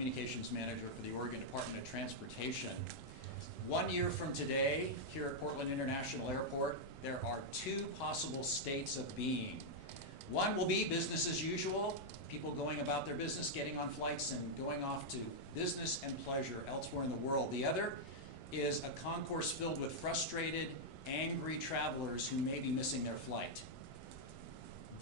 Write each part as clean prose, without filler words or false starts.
Communications Manager for the Oregon Department of Transportation. 1 year from today, here at Portland International Airport, there are two possible states of being. One will be business as usual, people going about their business, getting on flights and going off to business and pleasure elsewhere in the world. The other is a concourse filled with frustrated, angry travelers who may be missing their flight.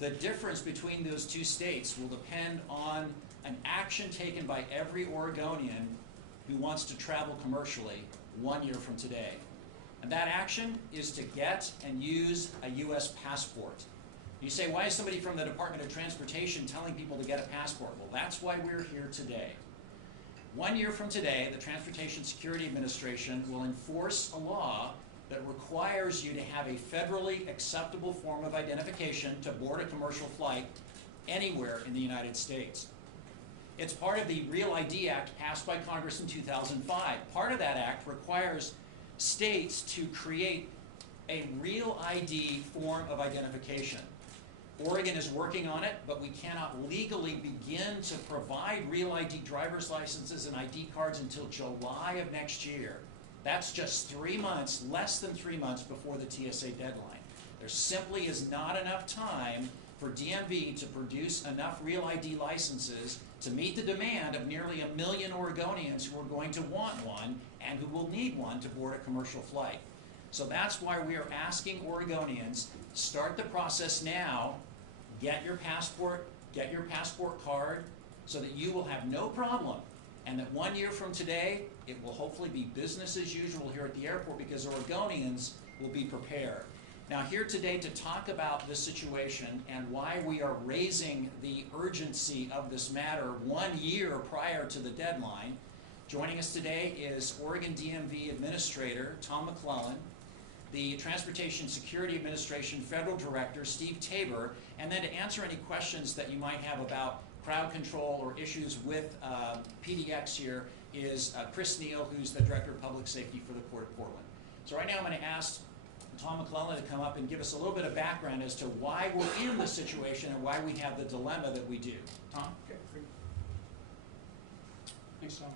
The difference between those two states will depend on an action taken by every Oregonian who wants to travel commercially 1 year from today. And that action is to get and use a U.S. passport. You say, why is somebody from the Department of Transportation telling people to get a passport? Well, that's why we're here today. 1 year from today, the Transportation Security Administration will enforce a law that requires you to have a federally acceptable form of identification to board a commercial flight anywhere in the United States. It's part of the Real ID Act passed by Congress in 2005. Part of that act requires states to create a Real ID form of identification. Oregon is working on it, but we cannot legally begin to provide Real ID driver's licenses and ID cards until July of next year. That's just 3 months, less than 3 months before the TSA deadline. There simply is not enough time for DMV to produce enough Real ID licenses to meet the demand of nearly 1 million Oregonians who are going to want one and who will need one to board a commercial flight. So that's why we are asking Oregonians, start the process now, get your passport card, so that you will have no problem. And that 1 year from today, it will hopefully be business as usual here at the airport because Oregonians will be prepared. Now, here today to talk about this situation and why we are raising the urgency of this matter 1 year prior to the deadline, joining us today is Oregon DMV Administrator Tom McClellan, the Transportation Security Administration Federal Director Steve Tabor, and then to answer any questions that you might have about crowd control or issues with PDX here is Chris Neal, who's the Director of Public Safety for the Port of Portland. So right now I'm going to ask Tom McClellan to come up and give us a little bit of background as to why we're in this situation and why we have the dilemma that we do. Tom? Okay, great. Thanks, Tom.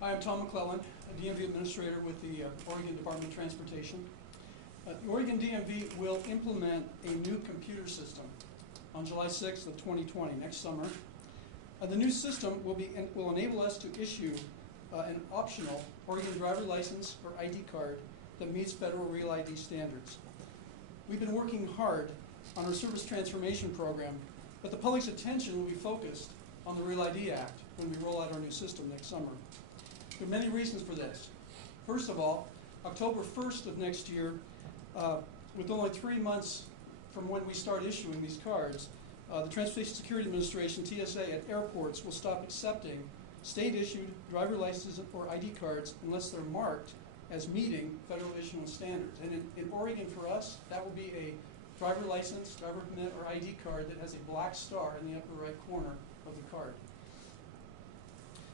Hi, I'm Tom McClellan, a DMV Administrator with the Oregon Department of Transportation. The Oregon DMV will implement a new computer system on July 6th of 2020, next summer. The new system will enable us to issue an optional Oregon driver license or ID card that meets federal Real ID standards. We've been working hard on our service transformation program, but the public's attention will be focused on the Real ID Act when we roll out our new system next summer. There are many reasons for this. First of all, October 1st of next year, with only 3 months from when we start issuing these cards, the Transportation Security Administration, TSA, at airports will stop accepting state-issued driver licenses or ID cards unless they're marked as meeting federal issuance standards. And in Oregon, for us, that will be a driver license, driver permit, or ID card that has a black star in the upper right corner of the card.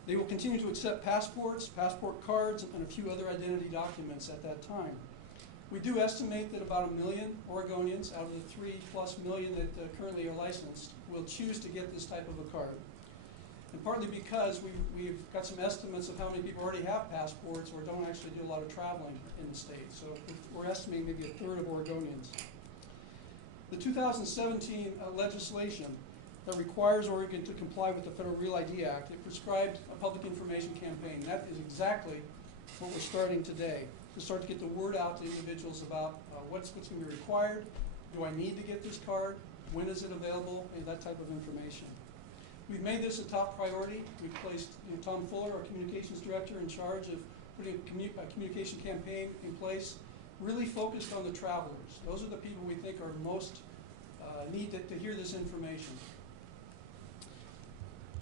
They will continue to accept passports, passport cards, and a few other identity documents at that time. We do estimate that about 1 million Oregonians out of the 3+ million that currently are licensed will choose to get this type of a card. And partly because we've got some estimates of how many people already have passports or don't actually do a lot of traveling in the state. So we're estimating maybe 1/3 of Oregonians. The 2017 legislation that requires Oregon to comply with the Federal Real ID Act, it prescribed a public information campaign. That is exactly what we're starting today, to start to get the word out to individuals about what's going to be required, do I need to get this card, when is it available, and that type of information. We've made this a top priority. We've placed Tom Fuller, our communications director, in charge of putting a communication campaign in place, really focused on the travelers. Those are the people we think are most need to hear this information.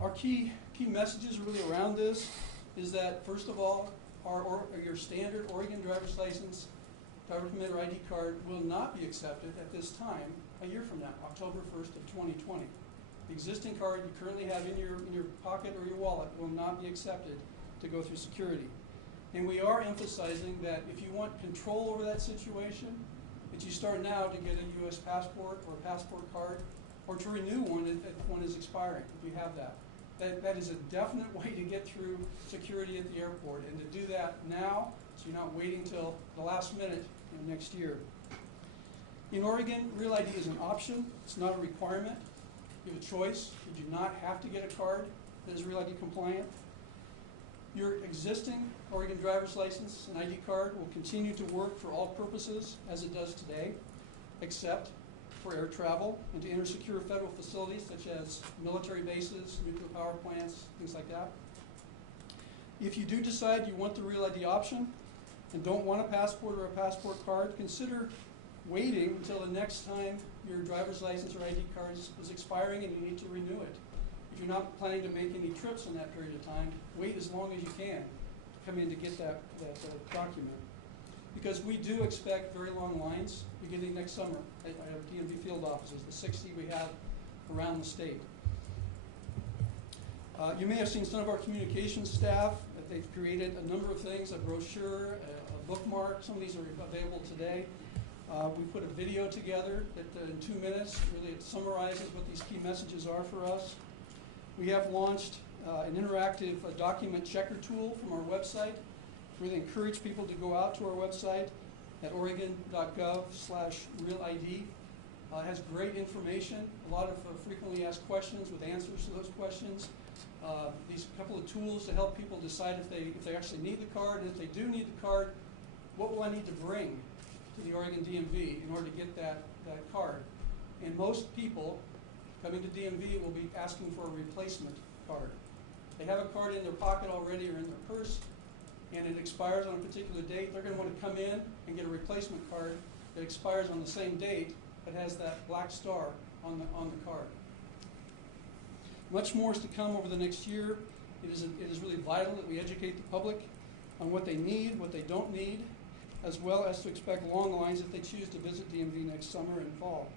Our key messages really around this is that, first of all, your standard Oregon driver's license, driver permit, or ID card will not be accepted at this time a year from now, October 1st of 2020. The existing card you currently have in your pocket or your wallet will not be accepted to go through security. And we are emphasizing that if you want control over that situation, that you start now to get a U.S. passport or a passport card, or to renew one if one is expiring, if you have that. That is a definite way to get through security at the airport, and to do that now, so you're not waiting till the last minute next year. In Oregon, Real ID is an option. It's not a requirement. You have a choice. You do not have to get a card that is Real ID compliant. Your existing Oregon driver's license and ID card will continue to work for all purposes as it does today, except for air travel and to enter secure federal facilities such as military bases, nuclear power plants, things like that. If you do decide you want the Real ID option and don't want a passport or a passport card, consider waiting until the next time your driver's license or ID card is expiring and you need to renew it. If you're not planning to make any trips in that period of time, wait as long as you can to come in to get that document. Because we do expect very long lines beginning next summer at our DMV field offices, the 60 we have around the state. You may have seen some of our communications staff. They've created a number of things, a brochure, a bookmark. Some of these are available today. We put a video together that in 2 minutes really it summarizes what these key messages are for us. We have launched an interactive document checker tool from our website. Really encourage people to go out to our website at oregon.gov/realid. It has great information, a lot of frequently asked questions with answers to those questions. These couple of tools to help people decide if they actually need the card, and if they do need the card, what will I need to bring to the Oregon DMV in order to get that card. And most people coming to DMV will be asking for a replacement card. They have a card in their pocket already or in their purse, and it expires on a particular date. They're going to want to come in and get a replacement card that expires on the same date but has that black star on the card. Much more is to come over the next year. It is really vital that we educate the public on what they need, what they don't need, as well as to expect long lines if they choose to visit DMV next summer and fall.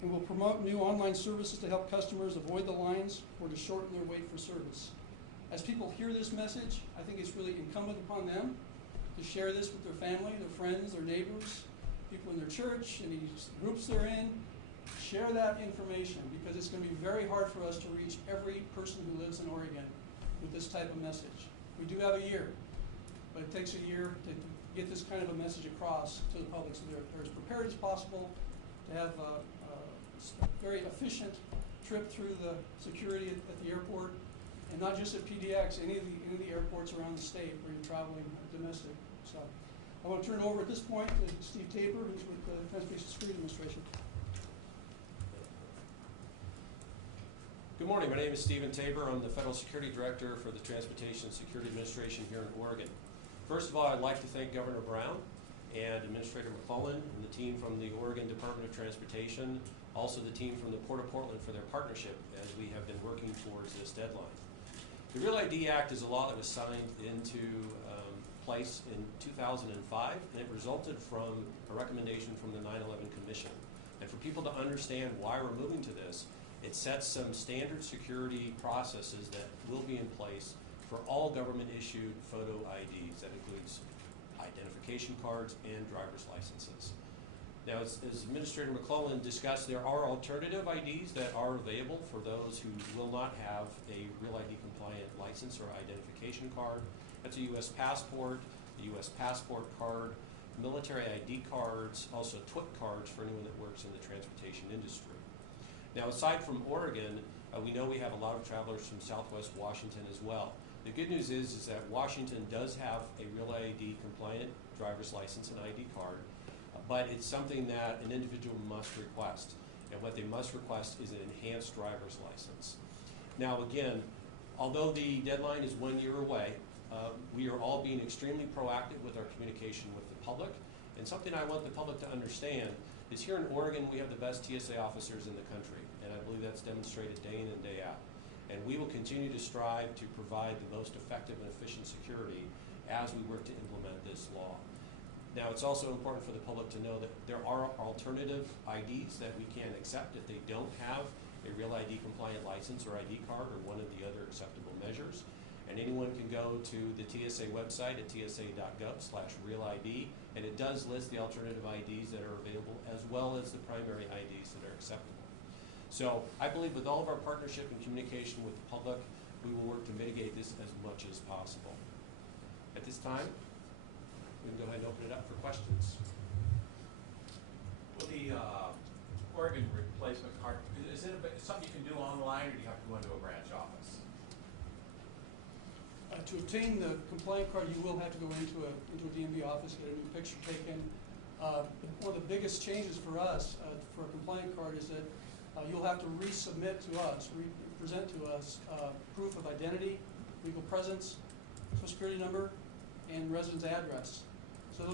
And we'll promote new online services to help customers avoid the lines or to shorten their wait for service. As people hear this message, I think it's really incumbent upon them to share this with their family, their friends, their neighbors, people in their church, any groups they're in. Share that information, because it's going to be very hard for us to reach every person who lives in Oregon with this type of message. We do have a year, but it takes a year to get this kind of a message across to the public so they're as prepared as possible to have a very efficient trip through the security at the airport, and not just at PDX, any of the airports around the state where you're traveling domestic. So I want to turn it over at this point to Steve Tabor, who's with the Transportation Security Administration. Good morning. My name is Stephen Tabor. I'm the Federal Security Director for the Transportation Security Administration here in Oregon. First of all, I'd like to thank Governor Brown and Administrator McClellan and the team from the Oregon Department of Transportation, also the team from the Port of Portland for their partnership as we have been working towards this deadline. The Real ID Act is a law that was signed into place in 2005, and it resulted from a recommendation from the 9/11 Commission. And for people to understand why we're moving to this, it sets some standard security processes that will be in place for all government-issued photo IDs. That includes identification cards and driver's licenses. Now, as Administrator McClellan discussed, there are alternative IDs that are available for those who will not have a Real ID compliant license or identification card. That's a U.S. passport, a U.S. passport card, military ID cards, also TWIC cards for anyone that works in the transportation industry. Now, aside from Oregon, we know we have a lot of travelers from Southwest Washington as well. The good news is that Washington does have a Real ID compliant driver's license and ID card, but it's something that an individual must request. And what they must request is an enhanced driver's license. Now again, although the deadline is 1 year away, we are all being extremely proactive with our communication with the public. And something I want the public to understand is here in Oregon, we have the best TSA officers in the country. And I believe that's demonstrated day in and day out. And we will continue to strive to provide the most effective and efficient security as we work to implement this law. Now, it's also important for the public to know that there are alternative IDs that we can accept if they don't have a Real ID compliant license or ID card or one of the other acceptable measures. And anyone can go to the TSA website at tsa.gov/realid, and it does list the alternative IDs that are available as well as the primary IDs that are acceptable. So I believe with all of our partnership and communication with the public, we will work to mitigate this as much as possible. At this time, we can go ahead and open it up for questions. Well, the Oregon replacement card, is it something you can do online, or do you have to go into a branch office? To obtain the compliant card, you will have to go into a DMV office, get a new picture taken. One of the biggest changes for us for a compliant card is that you'll have to resubmit to us, present to us proof of identity, legal presence, social security number, and residence address. So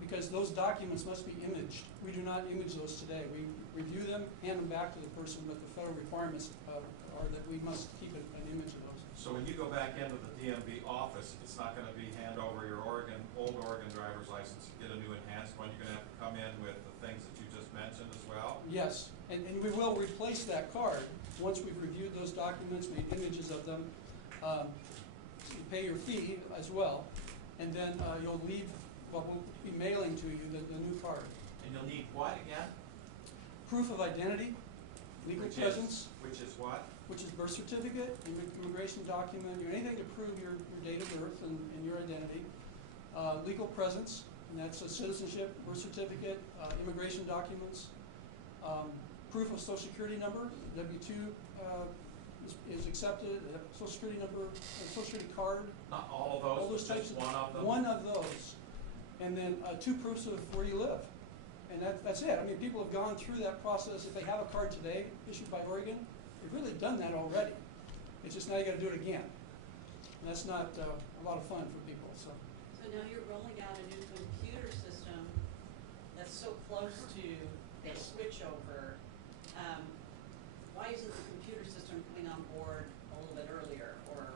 because those documents must be imaged. We do not image those today. We review them, hand them back to the person, but the federal requirements are that we must keep an image of those. So when you go back into the DMV office, it's not going to be hand over your old Oregon driver's license, get a new enhanced one. You're going to have to come in with the things that you just mentioned as well? Yes, and we will replace that card once we've reviewed those documents, made images of them. You pay your fee as well, and then you'll leave what we'll be mailing to you, the new card. And you'll need what again? Proof of identity, legal presence. Which is what? Which is birth certificate, immigration document, anything to prove your date of birth and your identity. Legal presence, and that's a citizenship, birth certificate, immigration documents. Proof of social security number, W-2 is accepted, social security number, social security card. Not all of those, all those types just one of them? One of those. And then 2 proofs of where you live. And that's it. I mean, people have gone through that process. If they have a card today issued by Oregon, they've really done that already. It's just now you got to do it again. And that's not a lot of fun for people. So now you're rolling out a new computer system that's so close to a switchover. Why isn't the computer system coming on board a little bit earlier, or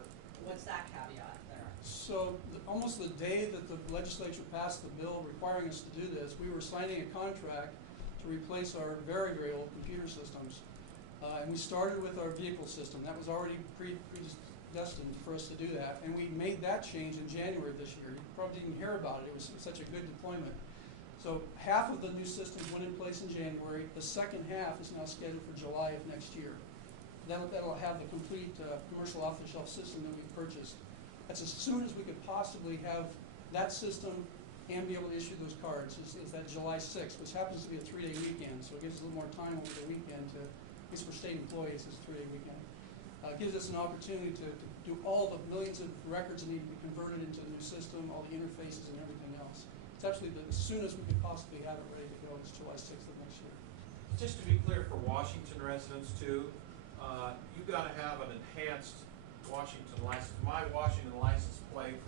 what's that caveat there? So almost the day that the legislature passed the bill requiring us to do this, we were signing a contract to replace our very, very old computer systems. And we started with our vehicle system. That was already predestined for us to do that. And we made that change in January this year. You probably didn't hear about it. It was such a good deployment. So half of the new systems went in place in January. The second half is now scheduled for July of next year. That'll have the complete commercial off-the-shelf system that we purchased. That's as soon as we could possibly have that system and be able to issue those cards is that July 6th, which happens to be a 3-day weekend. So it gives us a little more time over the weekend to, at least for state employees, it's a 3-day weekend. Gives us an opportunity to do all the millions of records that need to be converted into the new system, all the interfaces and everything else. It's absolutely as soon as we could possibly have it ready to go. It's July 6th of next year. Just to be clear for Washington residents too, you've got to have an enhanced Washington license. My Washington license plate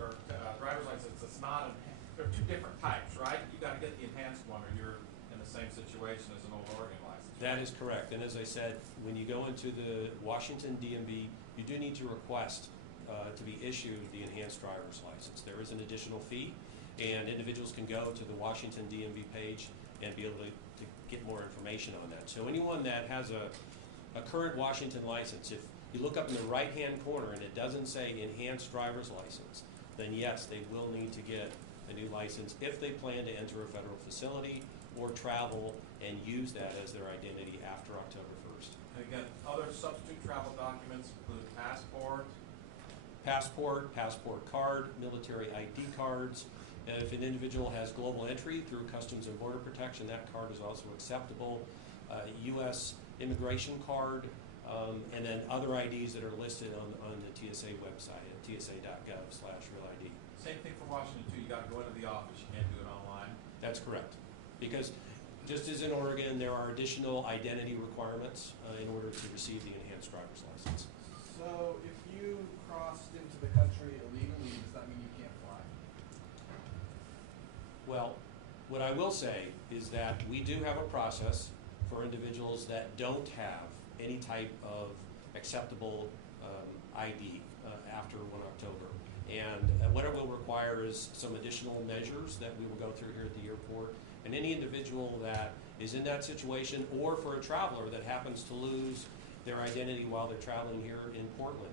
or driver's license that's not, they're 2 different types, right? You got to get the enhanced one or you're in the same situation as an old Oregon license. That is correct. And as I said, when you go into the Washington DMV, you do need to request to be issued the enhanced driver's license. There is an additional fee, and individuals can go to the Washington DMV page and be able to get more information on that. So anyone that has a current Washington license, if you look up in the right-hand corner and it doesn't say enhanced driver's license, then yes, they will need to get a new license if they plan to enter a federal facility or travel and use that as their identity after October 1st. And again, other substitute travel documents include Passport card, military ID cards. If an individual has global entry through Customs and Border Protection, that card is also acceptable. U.S. immigration card, and then other IDs that are listed on the TSA website at tsa.gov/realid. Same thing for Washington too. You got to go into the office. You can't do it online. That's correct. Because just as in Oregon, there are additional identity requirements in order to receive the enhanced driver's license. So if you crossed into the country illegally, does that mean you can't fly? Well, what I will say is that we do have a process for individuals that don't have any type of acceptable ID after 1 October. And what it will require is some additional measures that we will go through here at the airport. And any individual that is in that situation, or for a traveler that happens to lose their identity while they're traveling here in Portland,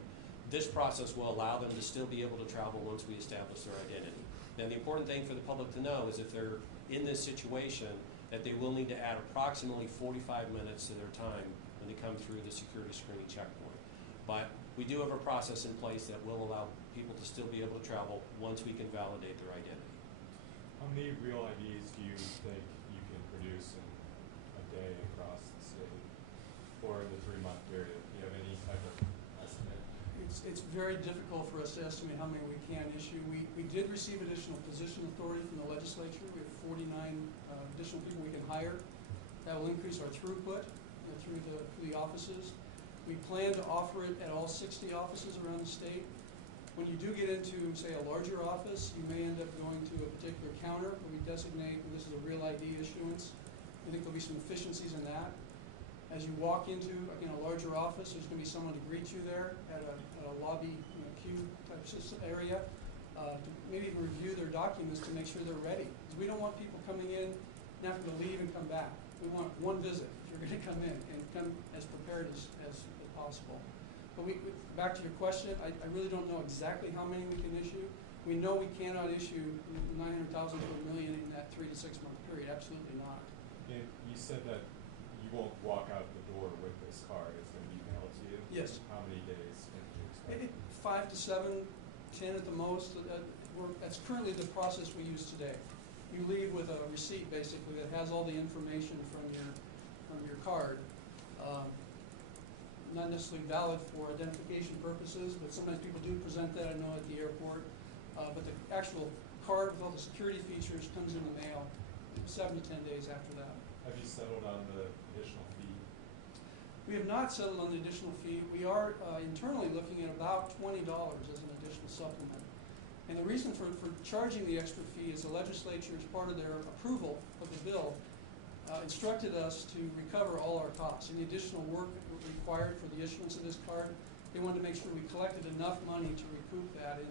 this process will allow them to still be able to travel once we establish their identity. Now, the important thing for the public to know is if they're in this situation, that they will need to add approximately 45 minutes to their time when and they come through the security screening checkpoint. But we do have a process in place that will allow people to still be able to travel once we can validate their identity. How many real IDs do you think you can produce in a day across the state or in the 3-month period? Do you have any type of estimate? It's very difficult for us to estimate how many we can issue. We did receive additional position authority from the legislature. We have 49 additional people we can hire. That will increase our throughput through the offices. We plan to offer it at all 60 offices around the state. When you do get into, say, a larger office, you may end up going to a particular counter where we designate, and this is a real ID issuance. I think there'll be some efficiencies in that. As you walk into, again, a larger office, there's going to be someone to greet you there at a lobby, queue type system area, to maybe even review their documents to make sure they're ready. Because we don't want people coming in and having to leave and come back. We want one visit if you're going to come in and come as prepared as possible. But back to your question, I really don't know exactly how many we can issue. We know we cannot issue 900,000 to 1 million in that 3 to 6 month period. Absolutely not. And you said that you won't walk out the door with this card. It's going to be mailed to you? Yes. How many days can you expect? Maybe 5 to 7, 10 at the most. That's currently the process we use today. You leave with a receipt basically that has all the information from your card. Not necessarily valid for identification purposes, but sometimes people do present that, I know, at the airport. But the actual card with all the security features comes in the mail 7 to 10 days after that. Have you settled on the additional fee? We have not settled on the additional fee. We are internally looking at about $20 as an additional supplement. And the reason for charging the extra fee is the legislature, as part of their approval of the bill, instructed us to recover all our costs. Any additional work required for the issuance of this card, they wanted to make sure we collected enough money to recoup that. And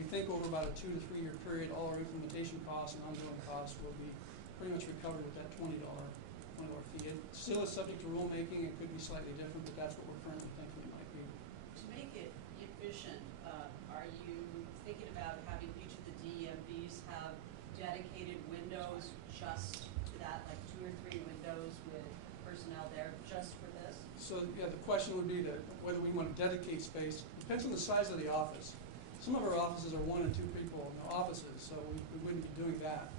we think over about a 2 to 3 year period, all our implementation costs and ongoing costs will be pretty much recovered with that $20 fee. It still is subject to rulemaking. It could be slightly different, but that's what we're currently thinking it might be. To make it efficient, are you thinking about having each of the DMVs have dedicated windows just to that, like 2 or 3 windows with personnel there just for this? So yeah, the question would be whether we want to dedicate space. Depends on the size of the office. Some of our offices are 1 and 2 people in the offices, so we wouldn't be doing that.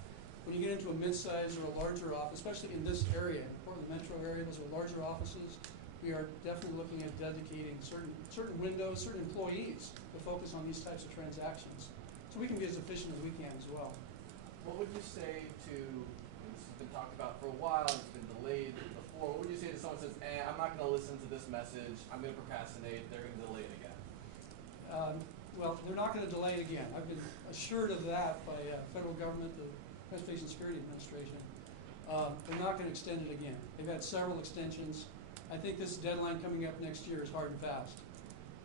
When you get into a mid-size or a larger office, especially in this area, in the Portland metro area, those are larger offices. We are definitely looking at dedicating certain windows, certain employees to focus on these types of transactions, so we can be as efficient as we can as well. What would you say to, and this has been talked about for a while, it's been delayed before, what would you say to someone who says, I'm not going to listen to this message, I'm going to procrastinate, they're going to delay it again? Well, they're not going to delay it again. I've been assured of that by federal government, the Transportation Security Administration. They're not going to extend it again. They've had several extensions. I think this deadline coming up next year is hard and fast.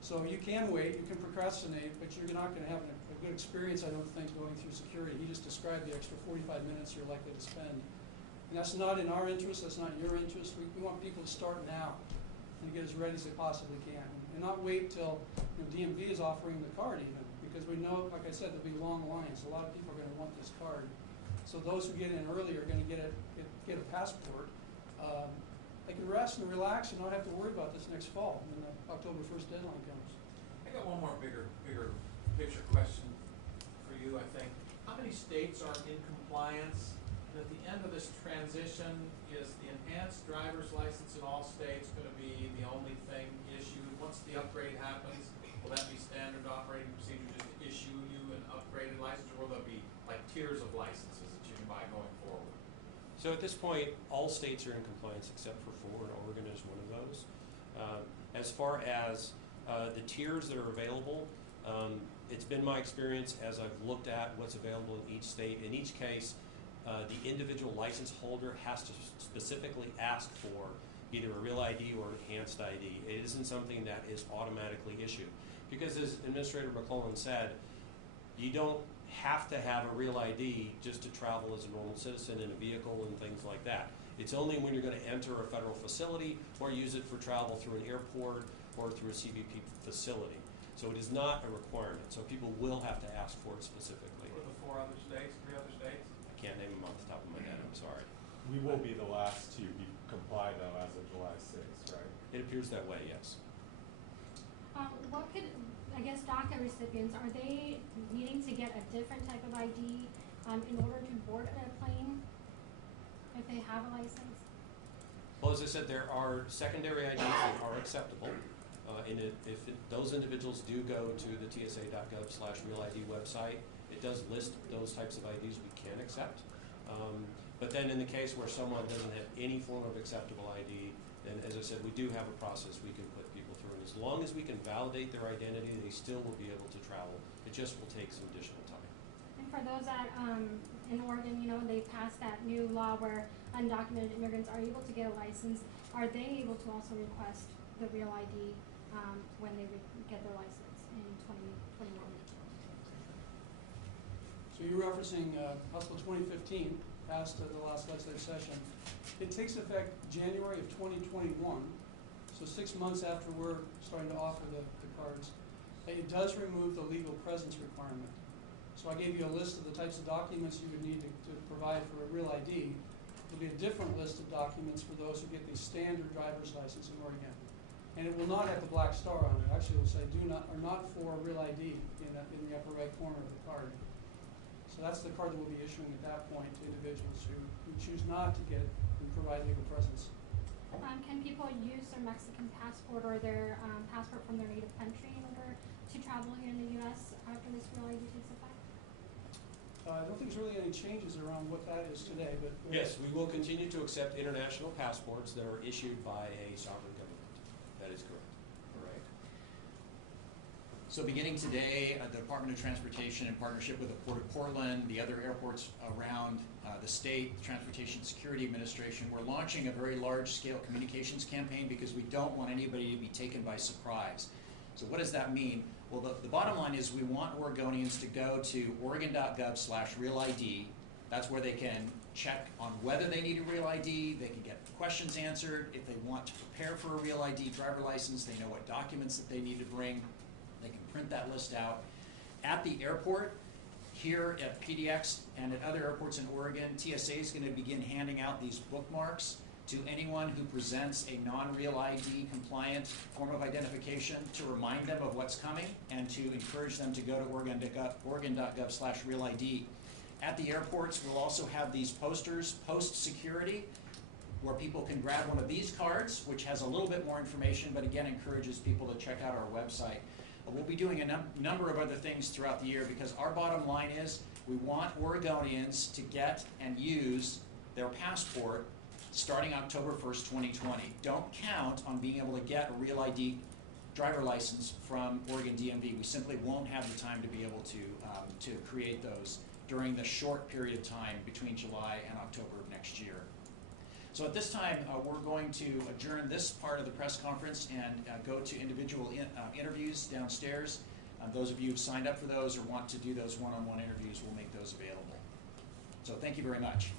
So you can wait, you can procrastinate, but you're not going to have a good experience, I don't think, going through security. He just described the extra 45 minutes you're likely to spend. And that's not in our interest, that's not in your interest. We want people to start now and get as ready as they possibly can. And not wait till DMV is offering the card even, because we know, like I said, there'll be long lines. A lot of people are going to want this card. So those who get in early are going to get a passport. They can rest and relax and not have to worry about this next fall when the October 1st deadline comes. I got one more bigger picture question for you, I think. How many states are in compliance? And at the end of this transition, is the enhanced driver's license in all states going to be the only thing issued? Once the upgrade happens, will that be standard operating procedure just to issue you an upgraded license, or will there be like tiers of licenses that you can buy going forward? So at this point, all states are in compliance except for 4, and Oregon is one of those. As far as the tiers that are available, it's been my experience as I've looked at what's available in each state. In each case, the individual license holder has to specifically ask for either a real ID or an enhanced ID. It isn't something that is automatically issued. Because as Administrator McClellan said, you don't have to have a real ID just to travel as a normal citizen in a vehicle and things like that. It's only when you're going to enter a federal facility or use it for travel through an airport or through a CBP facility. So it is not a requirement. So people will have to ask for it specifically. What are the 3 other states? I can't name them off the top of my head, I'm sorry. We will be the last to be comply though as of July 6th, right? It appears that way, yes. What could, I guess DACA recipients, are they needing to get a different type of ID in order to board a plane if they have a license? Well, as I said, there are secondary IDs that are acceptable. Those individuals do go to the tsa.gov/realid website, it does list those types of IDs we can accept. But then in the case where someone doesn't have any form of acceptable ID, then as I said, we do have a process we can put people through. And as long as we can validate their identity, they still will be able to travel. It just will take some additional time. And for those that, in Oregon, you know, they passed that new law where undocumented immigrants are able to get a license. Are they able to also request the real ID when they get their license in 2021? So you're referencing House Bill 2015, passed at the last legislative session. It takes effect January of 2021, so 6 months after we're starting to offer the cards. It does remove the legal presence requirement. So I gave you a list of the types of documents you would need to provide for a real ID. There'll be a different list of documents for those who get the standard driver's license in Oregon. And it will not have the black star on it. Actually, it will say are not for real ID in the upper right corner of the card. So that's the card that we'll be issuing at that point to individuals who choose not to get and provide legal presence. Can people use their Mexican passport or their passport from their native country in order to travel here in the U.S. after this real ID takes effect? I don't think there's really any changes around what that is today, but Yes, we will continue to accept international passports that are issued by a sovereign government. That is correct. Right. So beginning today, the Department of Transportation, in partnership with the Port of Portland, the other airports around the state, the Transportation Security Administration, we're launching a very large-scale communications campaign because we don't want anybody to be taken by surprise. So what does that mean? Well, the bottom line is we want Oregonians to go to oregon.gov/realid. That's where they can check on whether they need a real ID, they can get questions answered. If they want to prepare for a real ID driver license, they know what documents that they need to bring. They can print that list out. At the airport, here at PDX and at other airports in Oregon, TSA is going to begin handing out these bookmarks to anyone who presents a non-real ID compliant form of identification to remind them of what's coming and to encourage them to go to oregon.gov/realid. At the airports, we'll also have these posters, post-security, where people can grab one of these cards, which has a little bit more information, but again encourages people to check out our website. We'll be doing a number of other things throughout the year because our bottom line is we want Oregonians to get and use their passport starting October 1st, 2020. Don't count on being able to get a real ID driver license from Oregon DMV. We simply won't have the time to be able to create those during the short period of time between July and October of next year. So at this time, we're going to adjourn this part of the press conference and go to individual interviews downstairs. Those of you who've signed up for those or want to do those one-on-one interviews will make those available. So thank you very much.